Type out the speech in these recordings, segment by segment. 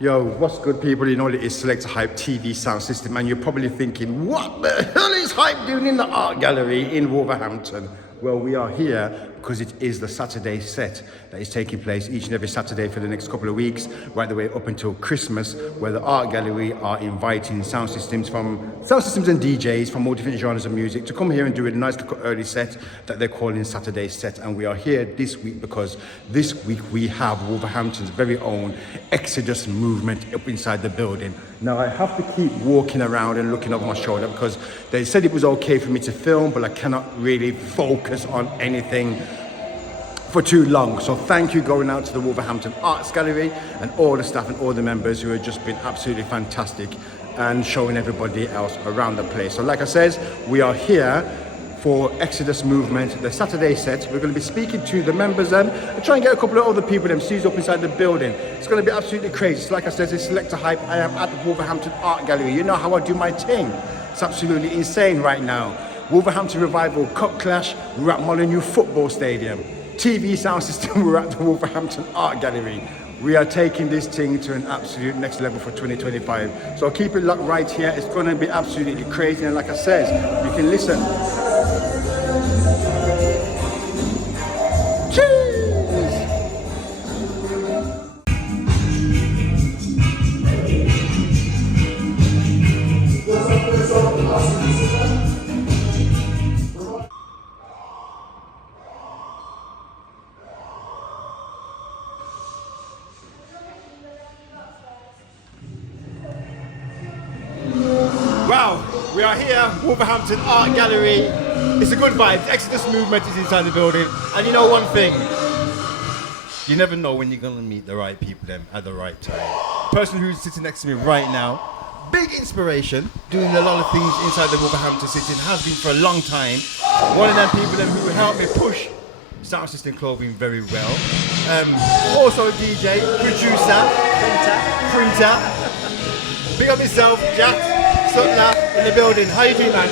Yo, what's good, people? You know it is Select Hype TV sound system, and you're probably thinking, what the hell is Hype doing in the art gallery in Wolverhampton? Well, we are here because it is the Saturday set that is taking place each and every Saturday for the next couple of weeks, right the way up until Christmas, where the art gallery are inviting sound systems and DJs from all different genres of music to come here and do a nice little early set that they're calling Saturday set. And we are here this week because this week we have Wolverhampton's very own Exodus movement up inside the building. Now I have to keep walking around and looking over my shoulder because they said it was okay for me to film, but I cannot really focus on anything for too long. So thank you going out to the Wolverhampton Arts Gallery and all the staff and all the members who have just been absolutely fantastic and showing everybody else around the place. So like I said, we are here for Exodus Movement, the Saturday set. We're going to be speaking to the members and try and get a couple of other people them sees up inside the building. It's going to be absolutely crazy. So like I said, it's Select Hype. I am at the Wolverhampton Art Gallery. You know how I do my thing. It's absolutely insane right now. Wolverhampton Revival, Cup Clash, we're at Molineux Football Stadium. TV sound system, we're at the Wolverhampton Art Gallery. We are taking this thing to an absolute next level for 2025. So keep it locked right here. It's going to be absolutely crazy. And like I said, you can listen. Wow, we are here, Wolverhampton Art Gallery. It's a good vibe. The Exodus Movement is inside the building. And you know one thing, you never know when you're gonna meet the right people then at the right time. Person who's sitting next to me right now, big inspiration, doing a lot of things inside the Wolverhampton city, and has been for a long time. One of them people then who helped me push sound system clothing very well. Also a DJ, producer, printer. Big up yourself, Jah Juttla in the building. How you doing, man?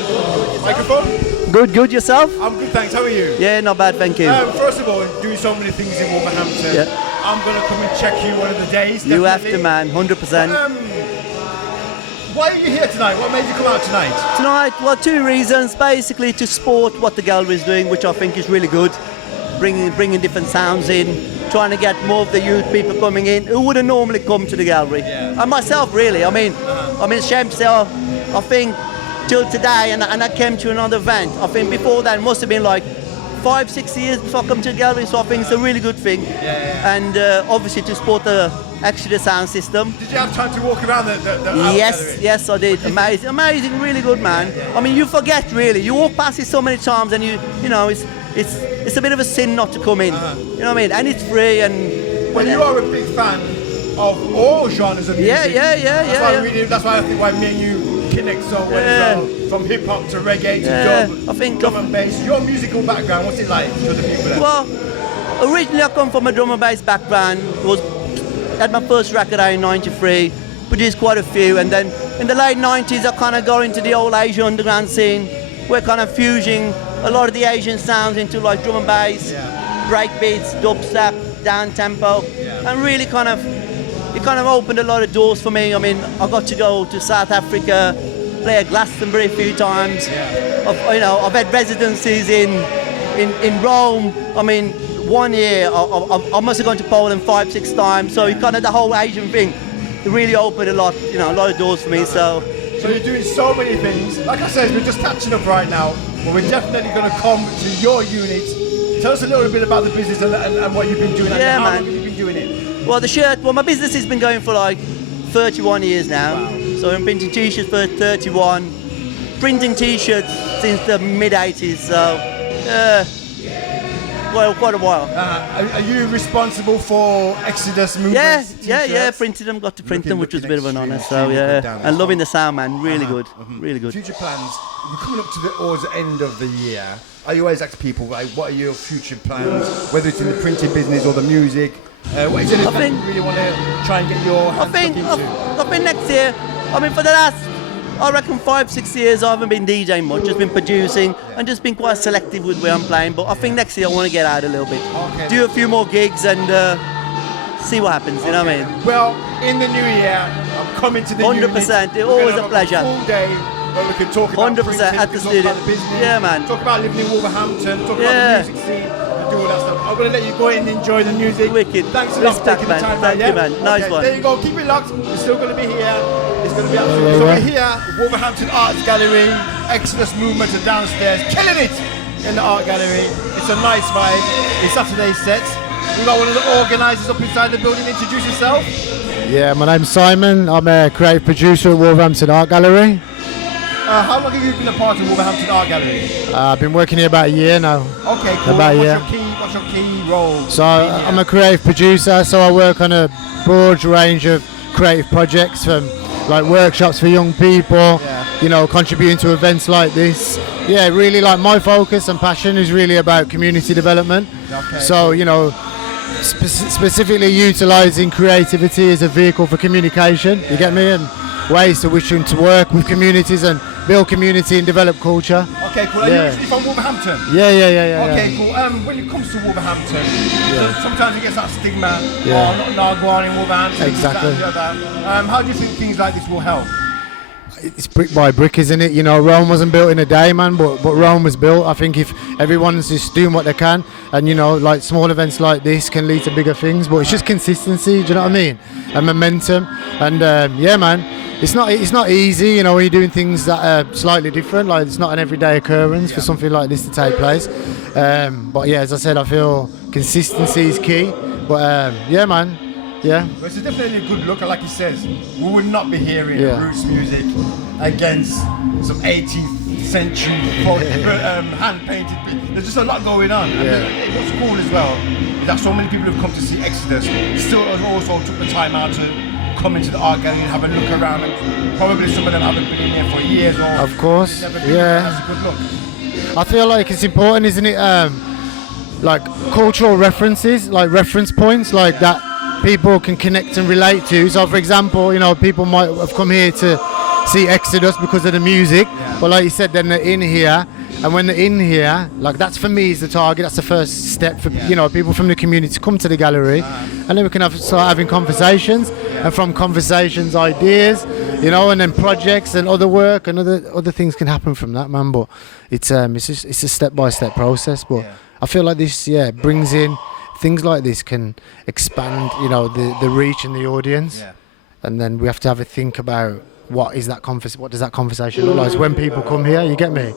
Microphone? Good, yourself? I'm good, thanks. How are you? Yeah, not bad, thank you. First of all, doing so many things in Wolverhampton. Yeah. I'm going to come and check you one of the days. You definitely. have to, man, 100%. Why are you here tonight? What made you come out tonight? Tonight, well, two reasons. Basically, to support what the gallery is doing, which I think is really good. Bringing different sounds in, trying to get more of the youth people coming in who wouldn't normally come to the gallery. Yeah. And myself, really. I mean, it's a shame to say, I think till today, and I came to another event. I think before that, it must have been like 5-6 years before I come to the gallery. So I think it's a really good thing. Yeah. And obviously to support the Exodus sound system. Did you have time to walk around the Yes, I did. Amazing, really good, man. I mean, you forget really. You walk past it so many times, and you know, it's a bit of a sin not to come in. You know what I mean? And it's free. And well, you are a big fan of all genres of music. Yeah. That's why I think why me and you connect so well as well. From hip hop to reggae to drum and bass. Your musical background, what's it like for the people there? Well, originally I come from a drum and bass background. Had my first record out in '93. Produced quite a few, and then in the late '90s I kind of got into the old Asian underground scene. We're kind of fusing a lot of the Asian sounds into like drum and bass, break beats, dubstep, down tempo, and really it kind of opened a lot of doors for me. I mean, I got to go to South Africa, play at Glastonbury a few times. I've had residencies in Rome. I mean, 1 year I must have gone to Poland 5-6 times. So kind of the whole Asian thing, it really opened a lot of doors for me. So you're doing so many things. Like I said, we're just catching up right now, but we're definitely going to come to your unit. Tell us a little bit about the business and what you've been doing and how long have you been doing it? Well, my business has been going for like 31 years now. Wow. So I'm printing t-shirts for 31, printing t-shirts since the mid-80s. So, well, quite a while. Are you responsible for Exodus movement? Yeah, printed them, got to print them, which was a bit of an honour. So and loving the sound, man, really good, really good. Future plans, you're coming up towards the end of the year. I always ask people, like, what are your future plans, whether it's in the printing business or the music? What is anything you really want to try and get your hands into? I think next year, I mean for the last, I reckon 5-6 years I haven't been DJing much, just been producing and just been quite selective with where I'm playing, but I think next year I want to get out a little bit. Okay. Do a few more gigs and see what happens, you know what I mean? Well, in the new year. I'm coming to the 100%. unit. Always We're a gonna have pleasure. Full day where we can talk about 100% printing, at the we can talk studio. about the business, Yeah, man. talk about living in Wolverhampton, talk Yeah. about the music scene, and do all that stuff. I'm going to let you go in and enjoy the music. Wicked. Thanks a lot for Respect, taking the man. time. Thank you, man. Nice one. There you go. Keep it locked. We're still going to be here. It's going to be absolutely. So we're here, Wolverhampton Arts Gallery. Exodus Movement are downstairs, killing it in the art gallery. It's a nice vibe. It's Saturday sets. We've got one of the organisers up inside the building. Introduce yourself. Yeah, my name's Simon. I'm a creative producer at Wolverhampton Art Gallery. How long have you been a part of Wolverhampton Art Gallery? I've been working here about a year now. Okay, cool. About a What's year. What's your key role? So I'm a creative producer, so I work on a broad range of creative projects, from like workshops for young people, you know, contributing to events like this. Yeah, really, like, my focus and passion is really about community development. Okay, So, cool. you know, specifically utilising creativity as a vehicle for communication, you get me, and ways to which to work with communities and build community and develop culture. Okay, cool. Are you originally from Wolverhampton? Yeah. Okay, cool. When it comes to Wolverhampton, sometimes it gets that stigma, Yeah. not going in Wolverhampton. Exactly. This, that, and the other. How do you think things like this will help? It's brick by brick, isn't it? You know, Rome wasn't built in a day, man, but Rome was built. I think if everyone's just doing what they can, and, you know, like, small events like this can lead to bigger things, but it's just consistency, do you know what I mean? And momentum. And yeah, man, it's not easy, you know, when you're doing things that are slightly different. Like, it's not an everyday occurrence for something like this to take place. But yeah, as I said, I feel consistency is key. But yeah, man. Yeah. Well, it's definitely a good look, and like he says, we would not be hearing Yeah. roots music against some 18th century folk, hand-painted. There's just a lot going on. And what's cool as well is that so many people have come to see Exodus still also took the time out to come into the art gallery and have a look around, and probably some of them haven't been in there for years or Of course, never been. yeah. That's a good look. I feel like it's important, isn't it? Like, cultural references, like reference points, like that people can connect and relate to. So, for example, you know, people might have come here to see Exodus because of the music, but like you said, then they're in here, and when they're in here, like, that's, for me, is the target. That's the first step for you know, people from the community to come to the gallery, and then we can start having conversations, and from conversations, ideas, you know, and then projects and other work and other things can happen from that, man. But it's a step-by-step process. But I feel like this, brings in things like this, can expand, you know, the reach and the audience, and then we have to have a think about what does that conversation look like when people come here. You get me?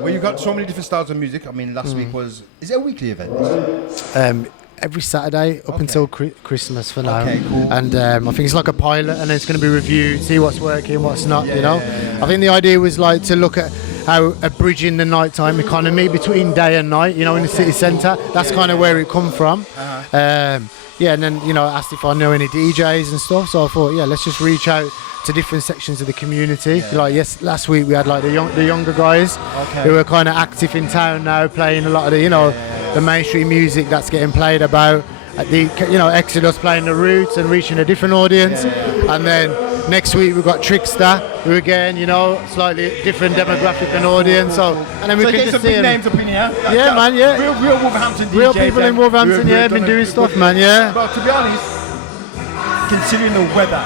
Well, you've got so many different styles of music. I mean, last week is it a weekly event? Every Saturday up until Christmas for now. Okay, cool. And I think it's like a pilot, and then it's going to be reviewed, see what's working, what's not, you know. I think the idea was like to look at how bridging the nighttime economy between day and night, you know, in the city centre. That's kind of where it come from. And then, you know, asked if I know any DJs and stuff. So I thought, let's just reach out to different sections of the community. Like, last week we had like the younger guys who are kind of active in town now, playing a lot of the, you know, the mainstream music that's getting played about at the, you know, Exodus playing the roots and reaching a different audience. And then next week we've got Trickster, who again, you know, slightly different demographic and audience. So, and then we can just see big names up in here. Real Wolverhampton DJs. Real people in Wolverhampton, been doing stuff, man. But to be honest, considering the weather,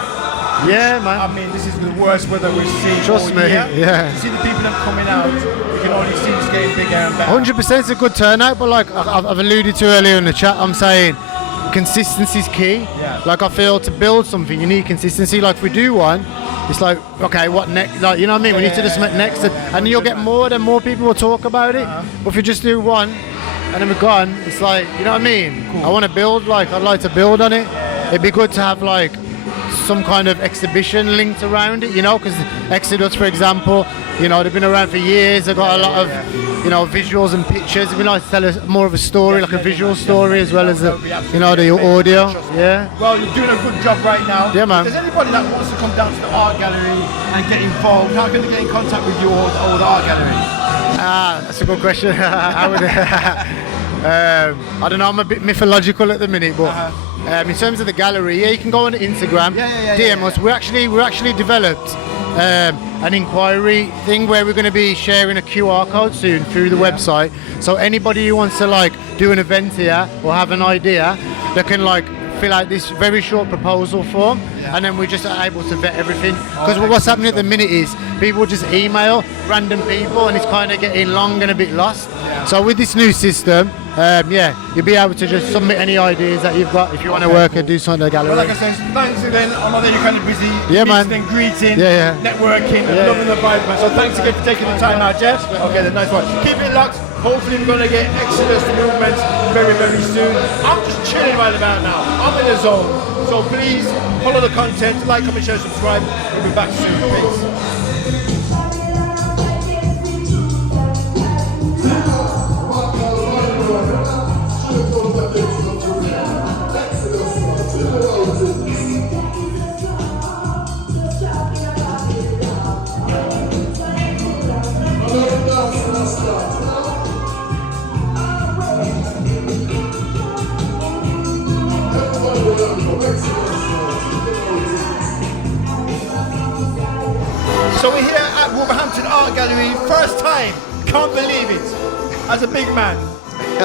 man. I mean, this is the worst weather we've seen. Trust me, To see the people that are coming out, we can only see this getting bigger and better. 100% is a good turnout, but like I've alluded to earlier in the chat, I'm saying consistency is key. Like, I feel to build something, you need consistency. Like, if we do one, it's like, okay, what next? Like, you know what I mean? We need to do something next, and you'll get more people will talk about it. But if you just do one and then we're gone, it's like, you know what I mean? Cool. I want to build, like, I'd like to build on it. It'd be good to have like some kind of exhibition linked around it, you know, because Exodus, for example, you know, they've been around for years. They've got a lot of, you know, visuals and pictures. It'd be nice to tell more of a story, like a visual story, as well as the, you know, the audio. Well, you're doing a good job right now. Yeah, man. If there's anybody that wants to come down to the art gallery and get involved, how can they get in contact with you or the art gallery? That's a good question. I would, I don't know, I'm a bit mythological at the minute, but in terms of the gallery, you can go on Instagram, DM us. We actually developed an inquiry thing where we're going to be sharing a QR code soon through the website. So anybody who wants to like do an event here or have an idea, they can like fill out this very short proposal form, and then we're just able to vet everything. Because what's happening at the minute is people just email random people, and it's kind of getting long and a bit lost. So with this new system, you'll be able to just submit any ideas that you've got if you want to work and do something at the gallery. Well, like I said, thanks again. I know that you're kind of busy. Yeah, man. Meeting and greeting, networking, Yeah. loving the vibe, man. So thanks again for taking the time out, Jeff. Okay, the nice one. Keep it locked. Hopefully we're going to get Exodus movements very, very soon. I'm just chilling right about now. I'm in the zone. So please follow the content, like, comment, share, subscribe. We'll be back soon. Peace. So we're here at Wolverhampton Art Gallery, first time, can't believe it, as a big man,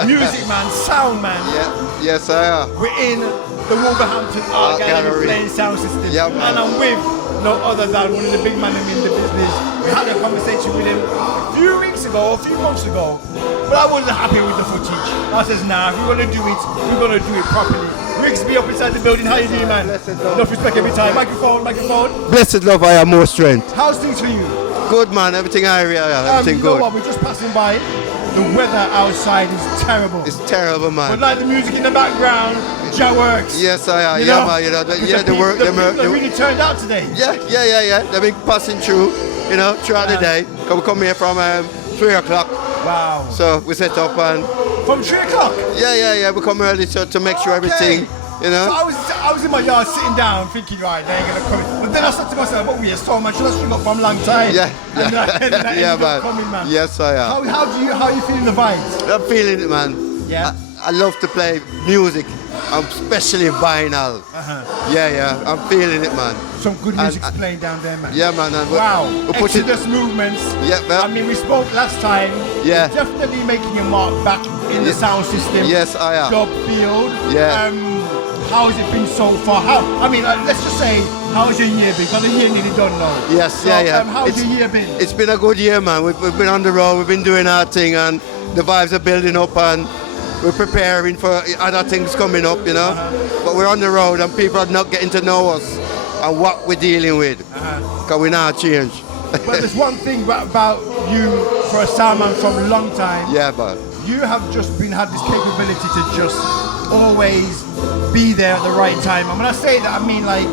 music man, sound man. Yeah, yes I am. We're in the Wolverhampton Art Gallery playing sound system, and I'm with no other than one of the big men in the business. We had a conversation with him a few weeks ago, a few months ago, but I wasn't happy with the footage. I says, nah, if we're going to do it, we're going to do it properly. Rigsby up inside the building, how you doing, man? Enough respect every time. Microphone. Blessed love, I have more strength. How's things for you? Good, man, everything I hear, everything you know good. what, we're just passing by. The weather outside is terrible. It's terrible, man. But like the music in the background, Jah works. Yes, I am. You Yeah, know? man, The people really turned out today. Yeah. They've been passing through, throughout the day. We come here from 3 o'clock. Wow. So we set up and... From 3 o'clock? Yeah. We come early to make sure everything, So I was in my yard sitting down thinking, right, they ain't gonna come in. But then I said to myself, but we are so much, let's string up from a long time. Yeah. And that Yeah, ended up man. coming, man. Yes, I am. How are you feeling the vibes? I'm feeling it, man. Yeah. I love to play music, especially vinyl. Yeah, I'm feeling it, man. Some good music's playing down there, man. Yeah, man. Wow. Exodus movements. Yeah, man. I mean, we spoke last time. Yeah. You're definitely making a mark back in the sound system. Yes, I am. Job field. Yeah. How has it been so far? Let's just say, how has your year been? Because the year nearly done now. Yes, So, yeah. How's your year been? It's been a good year, man. We've been on the road, we've been doing our thing, and the vibes are building up, and we're preparing for other things coming up, But we're on the road, and people are not getting to know us and what we're dealing with, because we're not change. But there's one thing about you, for a soundman from a long time. Yeah, but You have just had this capability to just always be there at the right time. And when I say that, I mean like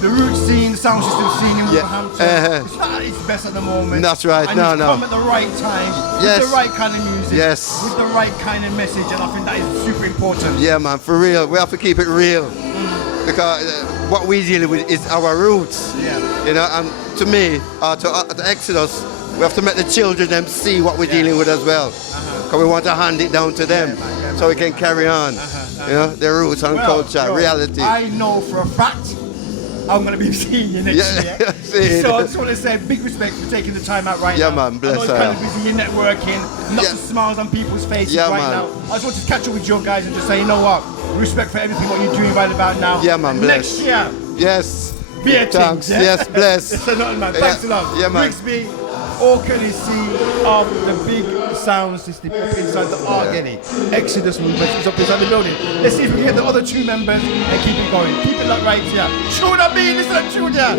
the root scene, the sound system scene in Wolverhampton. It's not at its best at the moment. That's right. And No. come at the right time with the right kind of music, with the right kind of message, and I think that is super important. Yeah, man, for real. We have to keep it real because what we deal with is our roots. Yeah. And to me, to Exodus, we have to make the children them see what we're dealing with as well. Because we want to hand it down to them so we can carry on. Their roots and culture, reality. I know for a fact I'm going to be seeing you next year. So I just want to say big respect for taking the time out right now. Yeah, man, bless I know you're kind of busy in networking, lots of smiles on people's faces right now. I just want to catch up with your guys and just say, you know what, respect for everything what you're doing right about now. Yeah, man, bless. Next year, yes. be a Thanks. thing, Yes, bless. It's a nothing, man. Thanks a lot. Yeah, man. Rigsby, all courtesy of the big sound system up inside the Art Gallery. Exodus movement is up inside the building. Let's see if we can get the other 2 members and keep it going. Keep it like right here. Shoulda been, listen to Julia.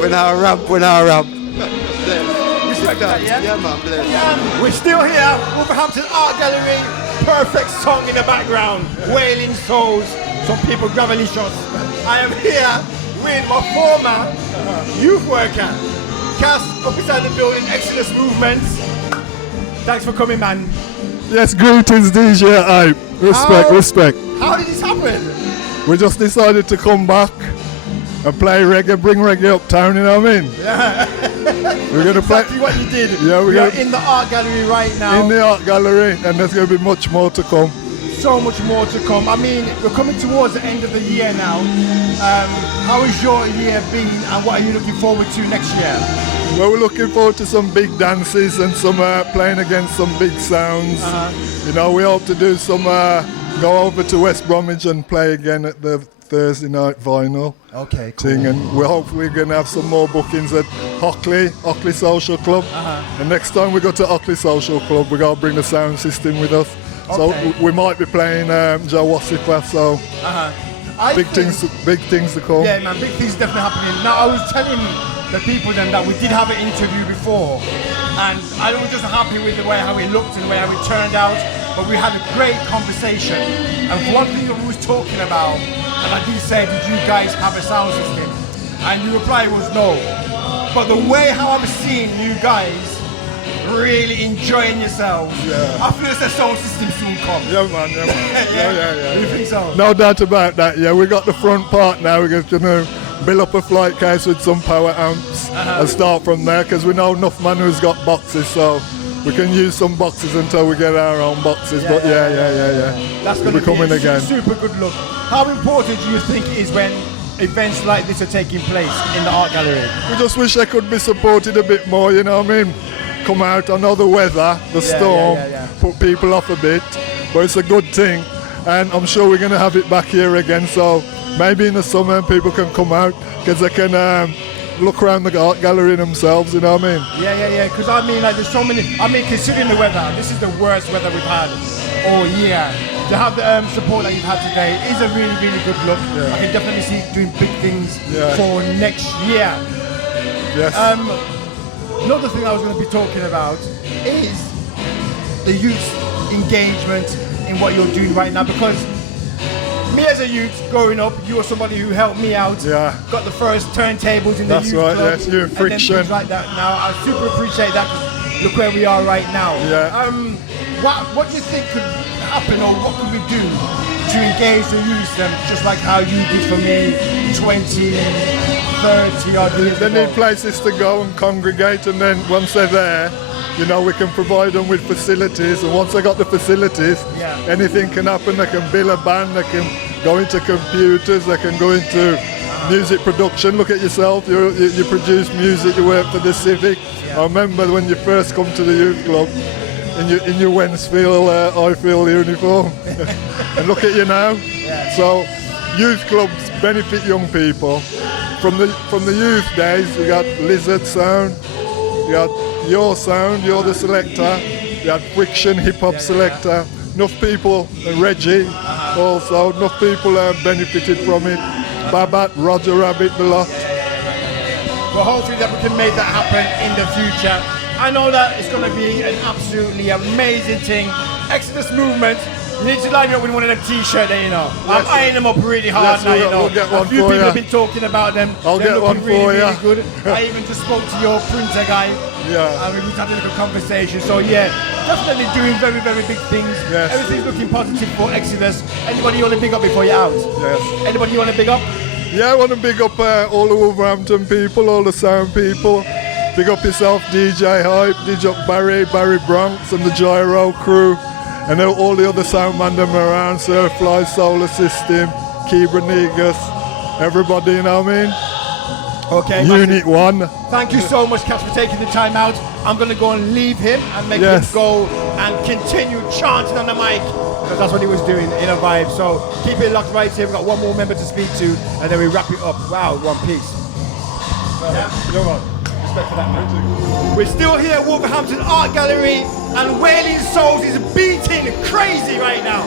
We're now ramp. Respect that, yeah? Yeah, man, bless. We're still here, Wolverhampton Art Gallery. Perfect song in the background. Wailing souls. Some people gravelly shots. I am here with my former youth worker. Cass, up inside the building, Exodus movements. Thanks for coming, man. Yes, greetings, DJ Hype. Respect. How did this happen? We just decided to come back and play reggae, bring reggae uptown, you know what I mean? Yeah. We're gonna play. Exactly what you did. Yeah, we are in the art gallery right now. In the art gallery, and there's gonna be much more to come. So much more to come. I mean, we're coming towards the end of the year now. How has your year been, and what are you looking forward to next year? Well, we're looking forward to some big dances and some playing against some big sounds. We hope to do some, go over to West Bromwich and play again at the Thursday night vinyl Okay, cool. thing, and we're hopefully going to have some more bookings at Hockley Social Club. And next time we go to Hockley Social Club, we're going to bring the sound system with us. Okay. So we might be playing Jah Macka, so big things to come. Yeah, man, big things definitely happening. Now, I was telling the people then that we did have an interview before, and I was just happy with the way how it looked and the way how it turned out, but we had a great conversation. And one thing that we was talking about, and I did say, did you guys have a sound system? And your reply was no. But the way how I'm seeing you guys really enjoying yourselves, I feel the sound system soon come. Yeah, man. Yeah. You think so? No doubt about that. Yeah, we got the front part now. We're going to build up a flight case with some power amps and start from there, because we know enough man who's got boxes, so we can use some boxes until we get our own boxes. Yeah, but yeah. That's going to be coming again. Super good look. How important do you think it is when events like this are taking place in the art gallery? We just wish I could be supported a bit more, you know what I mean? Come out, I know the weather, the storm, put people off a bit, but it's a good thing, and I'm sure we're going to have it back here again, so maybe in the summer people can come out, because they can look around the art gallery themselves, you know what I mean? Yeah, because I mean, like, there's so many, considering the weather, this is the worst weather we've had all year. To have the support that you've had today is a really, really good look. Yeah. I can definitely see you doing big things Yeah. for next year. Yes. Another thing I was going to be talking about is the youth engagement in what you're doing right now, because me as a youth growing up, you were somebody who helped me out. Yeah. Got the first turntables in the That's youth right, club. yes, you're and then Friction. things like that. Now I super appreciate that. 'Cause look where we are right now. Yeah. What do you think could happen, or what could we do to engage the youth, just like how you did for me 20, 30 odd years They ago? need places to go and congregate, and then once they're there, you know, we can provide them with facilities, and once they got the facilities, anything can happen. They can build a band, they can go into computers, they can go into music production. Look at yourself, you produce music, you work for the Civic. I remember when you first come to the youth club in your Wednesfield Highfield uniform, and look at you now. So youth clubs benefit young people. From the youth days, you got Lizard Sound, you got your sound, you're the selector, you had Friction hip hop selector. Enough people, Reggie also, enough people benefited from it. Babat, Roger Rabbit, the lot. But hopefully that we can make that happen in the future. I know that it's going to be an absolutely amazing thing. Exodus Movement, you need to line me up with one of them t-shirts there, you know. I'm eyeing them up really hard now, you know. we'll get one a few for people you. have been talking about them. I'll They're get one looking really, for really you. good. I even just spoke to your printer guy. Yeah. And we just had a little conversation. So yeah, definitely doing very, very big things. Yes. Everything's looking positive for Exodus. Anybody you want to big up before you're out? Yes. Anybody you want to big up? Yeah, I want to big up all the Wolverhampton people, all the sound people. Big up yourself, DJ Hype, DJ up Barry Bronx and the Gyro crew, and all the other sound man them around, Surfly, Solar System, Negus, everybody, you know what I mean? Okay. Unit 1. Thank you so much, Cass, for taking the time out. I'm going to go and leave him and make him go and continue chanting on the mic, because that's what he was doing in a vibe. So keep it locked right here. We've got one more member to speak to, and then we wrap it up. Wow, one piece. Yeah, you're on. Respect for that, man. We're still here at Wolverhampton Art Gallery, and Wailing Souls is beating crazy right now.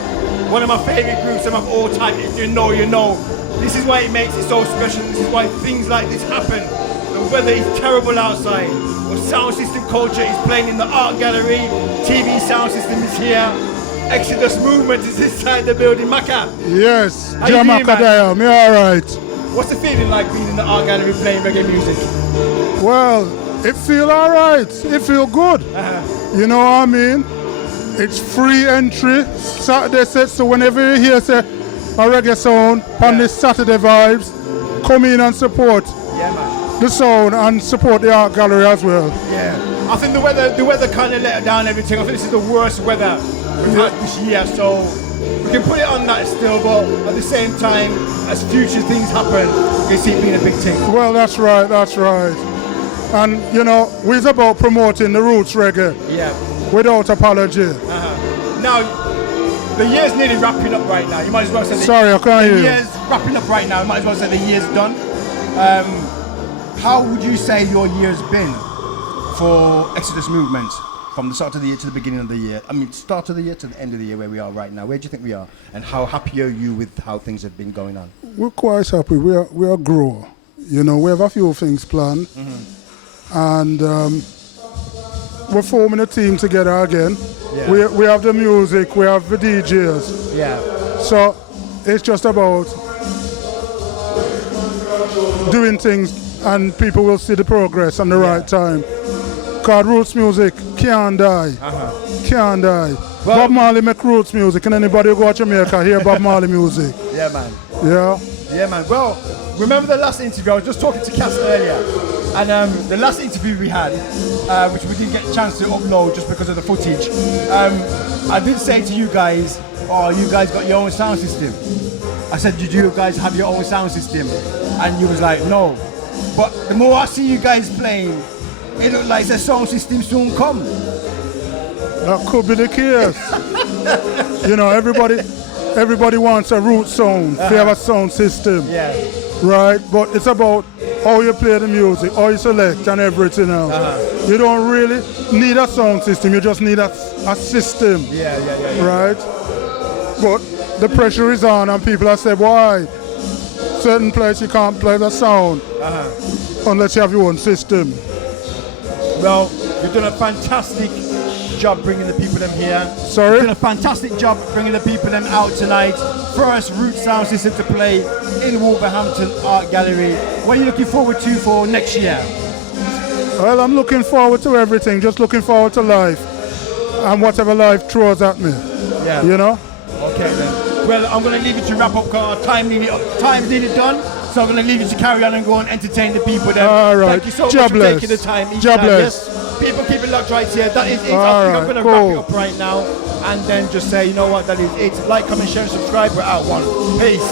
One of my favourite groups of all time. If you know, you know. This is why it makes it so special. This is why things like this happen. The weather is terrible outside, but sound system culture is playing in the art gallery. TV sound system is here. Exodus Movement is inside the building. Macka. Yes, How you Jah doing, Macka there, me alright. What's the feeling like being in the art gallery playing reggae music? Well, it feel alright, it feel good. You know what I mean? It's free entry, Saturday set, so whenever you hear say a reggae sound on this Saturday vibes, come in and support the sound and support the art gallery as well. Yeah, I think the weather kind of let down everything. I think this is the worst weather we've had this year, so we can put it on that still, but at the same time, as future things happen, we can see it being a big thing. Well, that's right. And you know, we're about promoting the roots reggae Yeah. without apology. Now, the year's nearly wrapping up right now. You might as well say Sorry, I can't hear the you. year's wrapping up right now. You might as well say the year's done. How would you say your year's been for Exodus Movement from the start of the year to the beginning of the year? I mean, start of the year to the end of the year where we are right now. Where do you think we are? And how happy are you with how things have been going on? We're quite happy. We are grower. You know, we have a few things planned. And we're forming a team together again. Yeah. We have the music, we have the DJs. Yeah. So it's just about doing things and people will see the progress and the right time. Cause roots music can't die. Can't die. Well, Bob Marley make roots music, and anybody who go to Jamaica hear Bob Marley music. Yeah, man. Yeah. Yeah, man. Well, remember the last interview? I was just talking to Cass earlier, and the last interview we had, which we didn't get a chance to upload just because of the footage, I did say to you guys, oh, you guys got your own sound system. I said, did you guys have your own sound system? And you was like, no. But the more I see you guys playing, it looks like the sound system soon come. That could be the case. You know, everybody wants a root sound, they have a sound system. Yeah. Right? But it's about how you play the music, how you select and everything else. You don't really need a sound system, you just need a system. Yeah. Right? But the pressure is on and people have said, why? Certain place you can't play the sound unless you have your own system. Well, you've done a fantastic job bringing the people them here. Sorry? You've done a fantastic job bringing the people them out tonight. First root sound system to play in Wolverhampton Art Gallery. What are you looking forward to for next year? Well, I'm looking forward to everything, just looking forward to life and whatever life throws at me. Yeah. You know? Okay then. Well, I'm going to leave it to wrap up because time's nearly done. So I'm going to leave you to carry on and go and entertain the people there. All right. Thank you so much for Jobless. taking the time. each Jobless. time. Yes. People keep it locked right here. That is it. All I think right, I'm going to cool. wrap it up right now and then just say, you know what, that is it. Like, comment, share, and subscribe. We're out one. Peace.